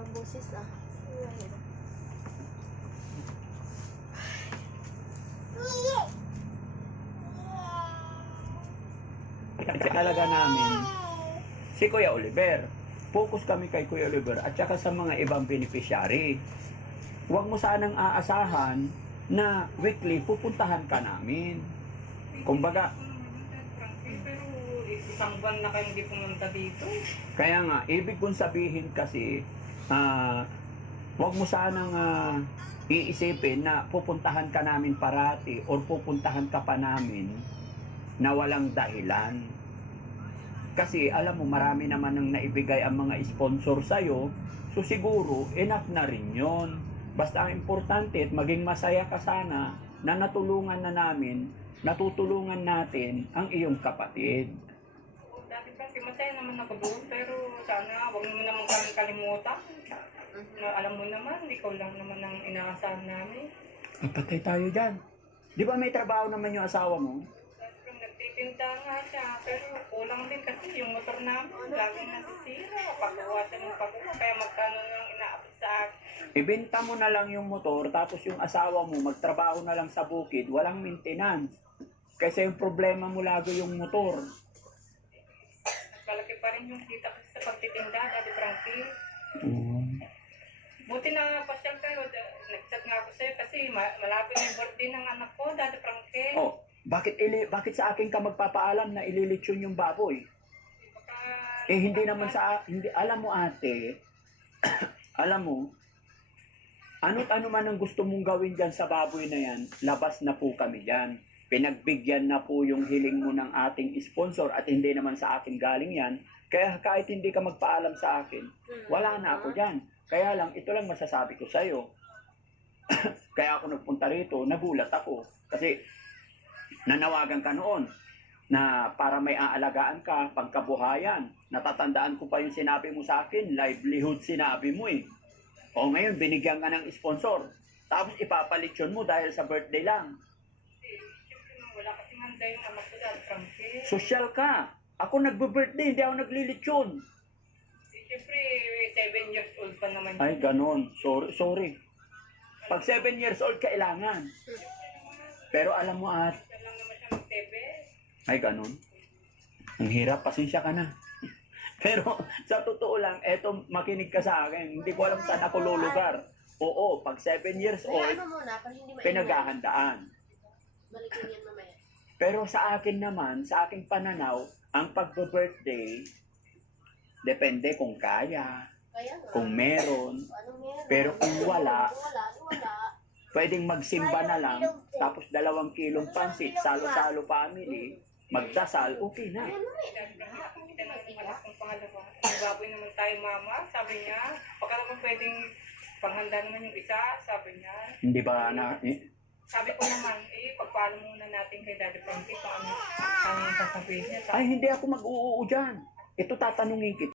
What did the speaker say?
ng boses ah. Talaga namin si Kuya Oliver. Focus kami kay Kuya Oliver at saka sa mga ibang beneficiary. Huwag mo sanang aasahan na weekly pupuntahan ka namin. Kumbaga, Pero isang buwan na kayo hindi pumunta dito. kaya nga, ibig kong sabihin kasi, huwag mo sanang iisipin na pupuntahan ka namin parati or pupuntahan ka pa namin na walang dahilan. Kasi alam mo, marami naman ang naibigay ang mga sponsor sa'yo, so siguro, enough na rin yun. Basta ang importante at maging masaya ka sana na natulungan na namin, natutulungan natin ang iyong kapatid. Dati kasi masaya naman ako doon, pero sana huwag mo naman kami kalimutan. Na alam mo naman, ikaw lang naman ang inaasahan namin. Patay tayo dyan. Di ba may trabaho naman yung asawa mo? Pero nagtitinda nga siya, pero kulang din kasi yung motor namin, laging nasisira. Pagawa siya ng pagawa, kaya magkano yung inaabot sa akin. Ibenta mo na lang yung motor, tapos yung asawa mo magtrabaho na lang sa bukid, walang maintenance. Kasi yung problema mo lagi yung motor. Malaki pa rin yung kita kasi sa pagtitinda, Daddy Frankie. Buti na pasyal kayo, nag-chat nga ako sa'yo kasi malapit na yung birthday ng anak ko, Daddy Frankie. Oh, bakit sa akin ka magpapaalam na ililitsyon yung baboy? Baka, Hindi naman hindi, alam mo ate, alam mo, ano't ano man ang gusto mong gawin dyan sa baboy na yan, labas na po kami dyan. Pinagbigyan na po yung hiling mo ng ating sponsor at hindi naman sa akin galing yan. Kaya kahit hindi ka magpaalam sa akin, wala na ako dyan. Kaya lang, ito lang masasabi ko sa'yo. Kaya ako nagpunta rito, nagulat ako. Kasi nanawagan ka noon na para may aalagaan ka, pagkabuhayan. Natatandaan ko pa yung sinabi mo sa akin, livelihood sinabi mo eh. O ngayon, binigyan ka ng sponsor. Tapos ipapalitsyon mo dahil sa birthday lang. siyempre wala kasing handa yung anak ko, Daddy Frankie. Social ka. Ako nagbe-birthday, hindi ako naglilitsyon. Siyempre, 7 years old pa naman. Ay, ganon. Sorry. Pag 7 years old, kailangan. Pero alam mo at, Siya lang naman siya mag-tebe. ay ganon. Ang hirap, pasensya ka na. Pero sa totoo lang, eto makinig ka sa akin. Hindi ko alam saan ako lulugar. Oo, pag 7 years Kaya old, ano muna, para hindi maingat. pinaghahandaan. Balikin yan mamaya. Pero sa akin naman, sa aking pananaw, ang pagbe-birthday, depende kung kaya, Kaya nga. kung meron. Anong meron? Pero kung wala, Wala. pwedeng magsimba na lang, tapos 2 kilong pansit, salo-salo family, magdasal, okay na. Ano eh? Daddy Frankie, kita naman yung anak kong pangalawa. Ang baboy naman tayo, mama. Sabi niya, baka naman pwedeng panghanda naman yung isa. Sabi niya. Hindi ba na, Sabi ko naman, pagpalo muna natin kay Daddy Frankie kung ano yung sasabihin niya. ay hindi ako mag-uuo dyan. Ito tatanungin kita.